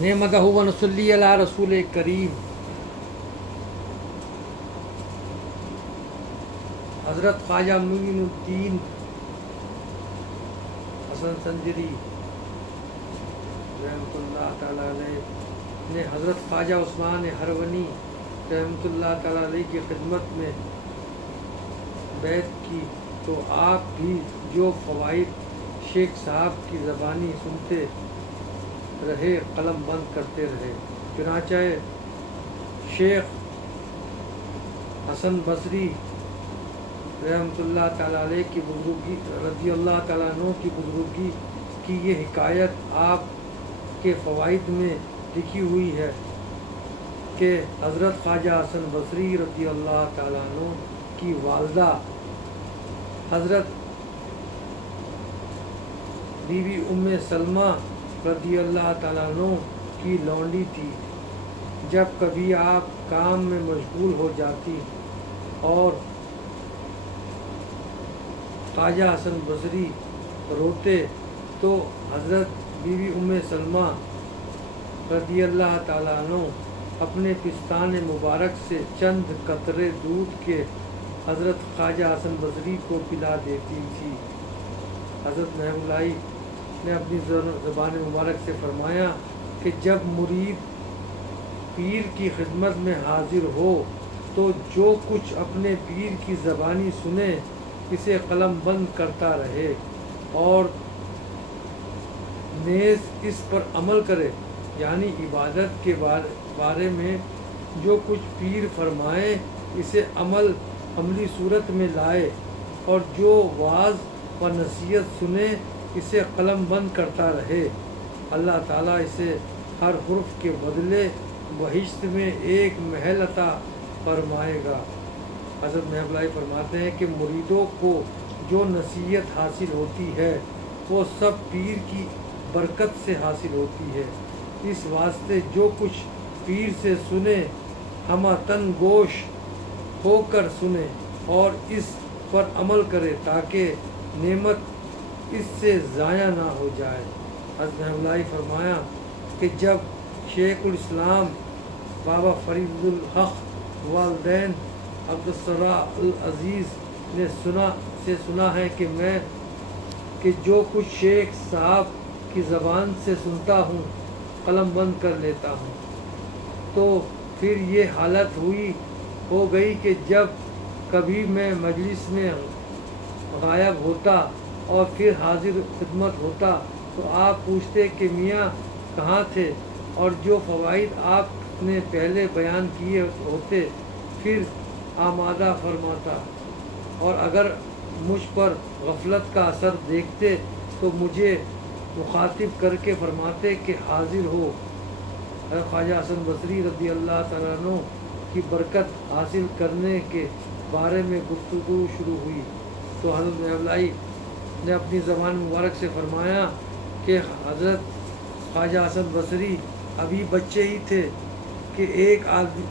نحمدہ و نصلی علی رسول کریم۔ حضرت خواجہ معین الدین حسن سنجری رحمۃ اللہ تعالیٰ علیہ نے حضرت خواجہ عثمان ہرونی رحمۃ اللہ تعالیٰ علیہ کی خدمت میں بیعت کی تو آپ بھی جو فوائد شیخ صاحب کی زبانی سنتے رہے قلم بند کرتے رہے۔ چنانچہ شیخ حسن بصری رحمۃ اللہ تعالیٰ علیہ کی بزرگی رضی اللہ تعالیٰ عنہ کی بزرگی کی یہ حکایت آپ کے فوائد میں لکھی ہوئی ہے کہ حضرت خواجہ حسن بصری رضی اللہ تعالیٰ عنہ کی والدہ حضرت بی بی ام سلمہ رضی اللہ تعالیٰ عنہ کی لونڈی تھی۔ جب کبھی آپ کام میں مشغول ہو جاتی اور خواجہ حسن بصری روتے تو حضرت بی بی ام سلمہ رضی اللہ تعالیٰ عنہ اپنے پستان مبارک سے چند قطرے دودھ کے حضرت خواجہ حسن بصری کو پلا دیتی تھی۔ حضرت محب اللہ نے اپنی زبان مبارک سے فرمایا کہ جب مرید پیر کی خدمت میں حاضر ہو تو جو کچھ اپنے پیر کی زبانی سنے اسے قلم بند کرتا رہے اور نیز اس پر عمل کرے، یعنی عبادت کے بارے میں جو کچھ پیر فرمائے اسے عملی صورت میں لائے، اور جو واعظ و نصیحت سنے اسے قلم بند کرتا رہے۔ اللہ تعالیٰ اسے ہر حرف کے بدلے بہشت میں ایک محل عطا فرمائے گا۔ حضرت محب اللہ فرماتے ہیں کہ مریدوں کو جو نصیحت حاصل ہوتی ہے وہ سب پیر کی برکت سے حاصل ہوتی ہے۔ اس واسطے جو کچھ پیر سے سنے ہمہ تن گوش ہو کر سنے اور اس پر عمل کرے تاکہ نعمت اس سے ضائع نہ ہو جائے۔ حضرت محب اللہ فرمایا کہ جب شیخ الاسلام بابا فرید الحق والدین عبدالسرا العزیز نے سنا ہے کہ جو کچھ شیخ صاحب کی زبان سے سنتا ہوں قلم بند کر لیتا ہوں، تو پھر یہ حالت ہو گئی کہ جب کبھی میں مجلس میں غائب ہوتا اور پھر حاضر خدمت ہوتا تو آپ پوچھتے کہ میاں کہاں تھے، اور جو فوائد آپ نے پہلے بیان کیے ہوتے پھر آمادہ فرماتا، اور اگر مجھ پر غفلت کا اثر دیکھتے تو مجھے مخاطب کر کے فرماتے کہ حاضر ہو۔ خواجہ حسن بصری رضی اللہ تعالیٰ عنہ کی برکت حاصل کرنے کے بارے میں گفتگو شروع ہوئی تو حضرت محب اللہ نے اپنی زبان مبارک سے فرمایا کہ حضرت خواجہ حسن بصری ابھی بچے ہی تھے کہ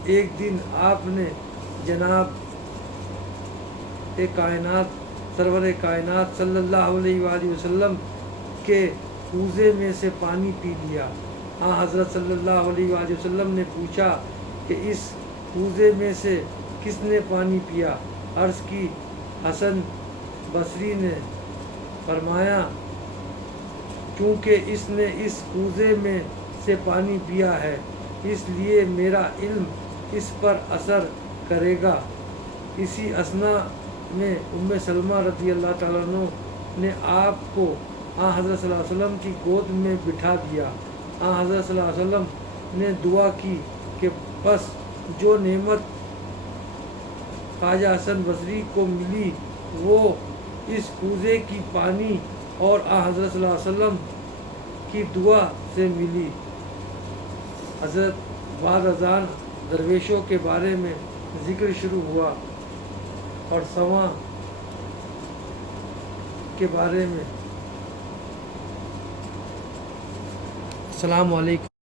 ایک دن آپ نے جناب کائنات سرور کائنات صلی اللہ علیہ وآلہ وسلم کے کوزے میں سے پانی پی لیا۔ ہاں حضرت صلی اللہ علیہ وآلہ وسلم نے پوچھا کہ اس کوزے میں سے کس نے پانی پیا؟ عرض کی۔ حسن بصری نے فرمایا چونکہ اس نے اس کوزے میں سے پانی پیا ہے اس لیے میرا علم اس پر اثر کرے گا۔ اسی اثنا میں ام سلمہ رضی اللہ تعالیٰ عنہ نے آپ کو حضرت صلی اللہ علیہ وسلم کی گود میں بٹھا دیا۔ حضرت صلی اللہ علیہ وسلم نے دعا کی کہ بس جو نعمت خواجہ حسن بصری کو ملی وہ اس کوزے کی پانی اور حضرت صلی اللہ علیہ وسلم کی دعا سے ملی۔ حضرت بعد ازاں درویشوں کے بارے میں ذکر شروع ہوا اور سواں کے بارے میں۔ السلام علیکم۔